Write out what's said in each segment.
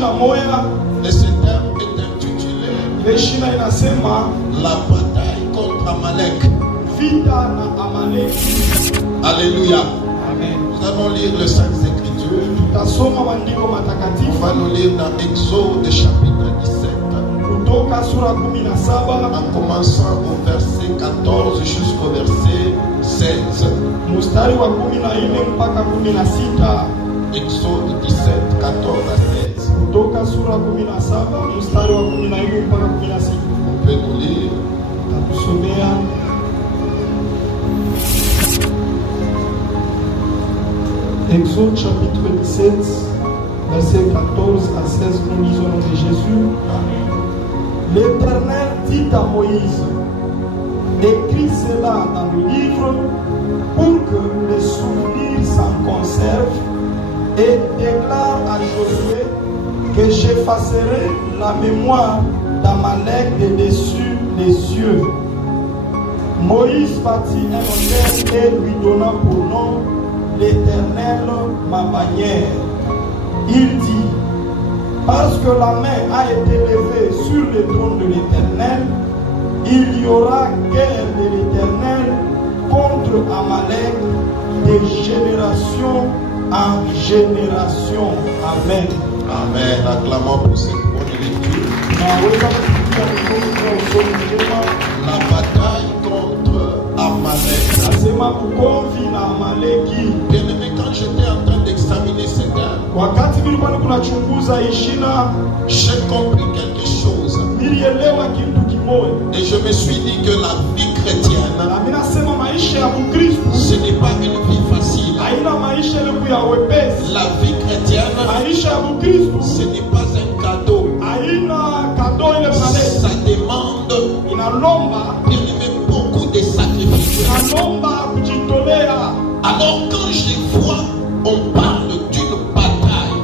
Et ce terme est intitulé La bataille contre Amalek. Alléluia. Amen. Nous allons lire les Saintes Écritures. On va nous lire dans Exode chapitre 17. En commençant au verset 14 jusqu'au verset 16. Exode 17, 14 à 16. On peut nous lire. Exode chapitre 17, verset 14 à 16, nous lisons le nom de Jésus. L'Éternel dit à Moïse, écris cela dans le livre pour que les souvenirs s'en conservent, et déclare à Josué que j'effacerai la mémoire d'Amalek de dessus des cieux. Moïse bâtit un autel et lui donna pour nom l'Éternel ma bannière. Il dit, parce que la main a été levée sur le trône de l'Éternel, il y aura guerre de l'Éternel contre Amalek de génération en génération. Amen. Amen. Acclamons pour cette bonne lecture. La bataille contre Amalek. Bien-aimé, quand j'étais en train d'examiner ce terme, j'ai compris quelque chose. Et je me suis dit que la vie chrétienne, ce n'est pas une vie facile. La vie chrétienne, ce n'est pas un cadeau. Ça demande bien-aimé, beaucoup de sacrifices. Alors quand je vois, on parle d'une bataille.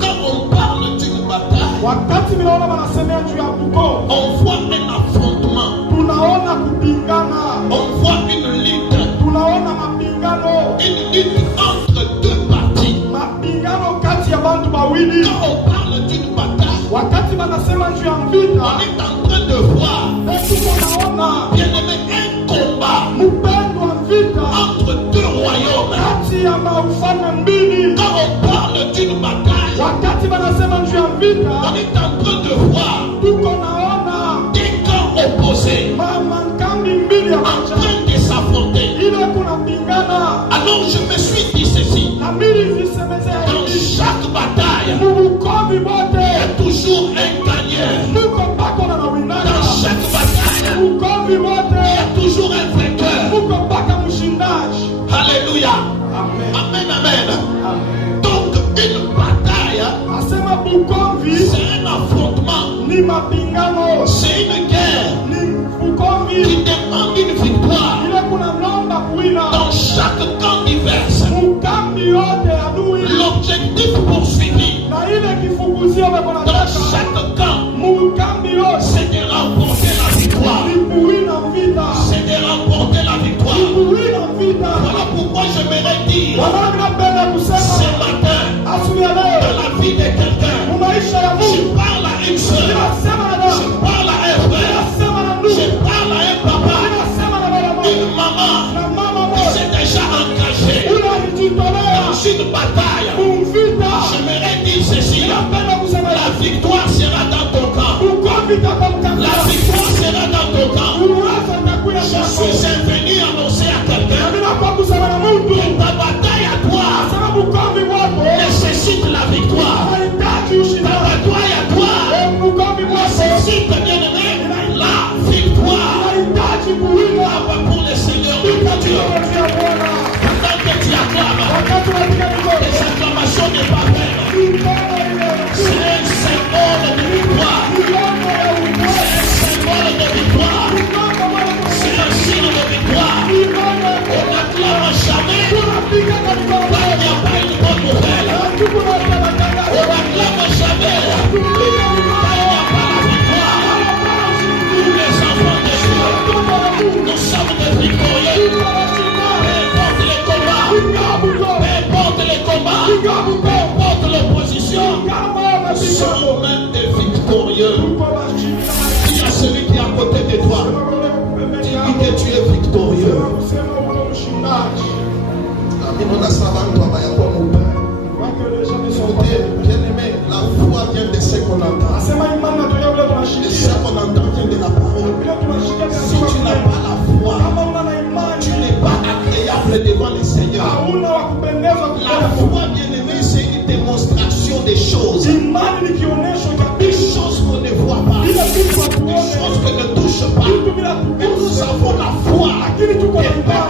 Quand on parle d'une bataille, on voit un affrontement. On voit une lutte. Une lutte entre deux parties. Quand on parle d'une bataille, on est en train de voir, bien-aimé, un combat entre deux royaumes. Quand on parle d'une bataille, on est en train de voir des camps opposés en train de s'affronter. Alors je me suis dit ceci, dans chaque bataille, il y a toujours un gagnant. Dans chaque bataille, il y a toujours un vainqueur. Alléluia. Amen, amen. Donc une bataille, c'est un affrontement, c'est une guerre qui demande une victoire. Dans chaque camp divers, l'objectif poursuivi dans chaque camp, c'est de remporter la victoire. C'est de remporter la victoire. Voilà pourquoi je voudrais dire ce matin, dans la vie de quelqu'un, je parle à une soeur, je parle à un frère, je parle à un papa, une maman qui s'est déjà engagée dans une bataille. Je voudrais dire ceci, la victoire sera dans ton camp. La victoire sera dans ton camp. Je suis venu annoncer à quelqu'un que ta bataille à toi nécessite la victoire. Ta bataille à toi nécessite, bien-aimé, la victoire. Pour le Seigneur de Dieu. Pendant que tu acclames, les acclamations ne pas vaines. C'est un symbole de victoire. C'est un symbole de victoire. C'est un signe de victoire. On n'acclame jamais quand il n'y a pas une bonne nouvelle. On n'acclame jamais quand il n'y a pas la victoire. Nous les enfants de Dieu, nous sommes des victorieux. Peu importe les combats, peu importe les combats, Son même est victorieux. Dis à celui qui est à côté de toi, dis-lui que tu es victorieux. Bien-aimé, la foi vient de ce qu'on entend. Et ce qu'on entend vient de la parole. Si tu n'as pas la foi, tu n'es pas agréable devant le Seigneur. La foi, bien-aimé, c'est une démonstration des choses. Des choses qu'on ne voit pas. Des choses qu'on ne touche pas. Mais nous avons la foi. Et par